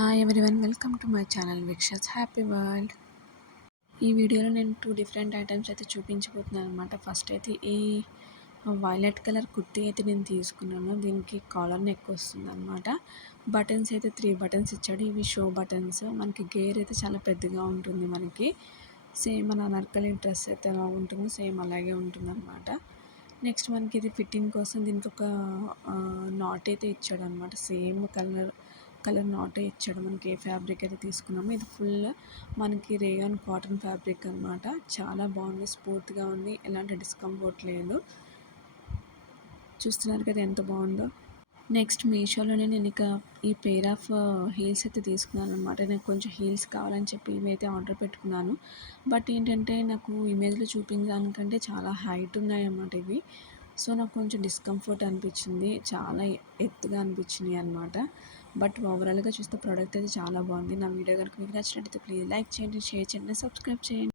Hi everyone, welcome to my channel విక్షస్ happy world. ఈ వీడియోలో నేను 2 డిఫరెంట్ ఐటమ్స్ అయితే చూపించబోతున్నాను అనమాట. ఫస్ట్ అయితే ఈ వైలెట్ కలర్ కుర్తీ అయితే నేను తీసుకున్నాను. దీనికి కాలర్ నెక్ వస్తుందన్నమాట. బటన్స్ అయితే 3 బటన్స్ ఇచ్చాడు. ఇవి షో బటన్స్. మనకి గేర్ అయితే చాలా పెద్దగా ఉంటుంది. మనకి సేమ్ మన అనార్కలి డ్రెస్ అయితే ఎలా ఉంటుందో సేమ్ అలాగే ఉంటుందన్నమాట. నెక్స్ట్ మనకి ఇది ఫిట్టింగ్ కోసం దీనికి ఒక నాట్ అయితే ఇచ్చాడనమాట. సేమ్ కలర్ నాటే ఇచ్చాడు. మనకి ఏ ఫ్యాబ్రిక్ అయితే తీసుకున్నామో ఇది ఫుల్ మనకి రేయాన్ కాటన్ ఫ్యాబ్రిక్ అనమాట. చాలా బాగుంది, స్మూత్గా ఉంది, ఎలాంటి డిస్కంఫర్ట్ లేదు. చూస్తున్నారు కదా ఎంత బాగుందో. నెక్స్ట్ మీషోలోనే నేను ఇక ఈ పెయిర్ ఆఫ్ హీల్స్ అయితే తీసుకున్నాను అనమాట. నాకు కొంచెం హీల్స్ కావాలని చెప్పి ఇవైతే ఆర్డర్ పెట్టుకున్నాను. బట్ ఏంటంటే నాకు ఇమేజ్లో చూపించడానికంటే చాలా హైట్ ఉన్నాయన్నమాట ఇవి. సో నాకు కొంచెం డిస్కంఫర్ట్ అనిపించింది, చాలా ఎత్తుగా అనిపించినాయి అనమాట. బట్ ఓవరాల్గా చూస్తే ప్రోడక్ట్ అయితే చాలా బాగుంది. నా వీడియో కనుక మీకు నచ్చినట్టయితే ప్లీజ్ లైక్ చేయండి, షేర్ చేయండి, సబ్స్క్రైబ్ చేయండి.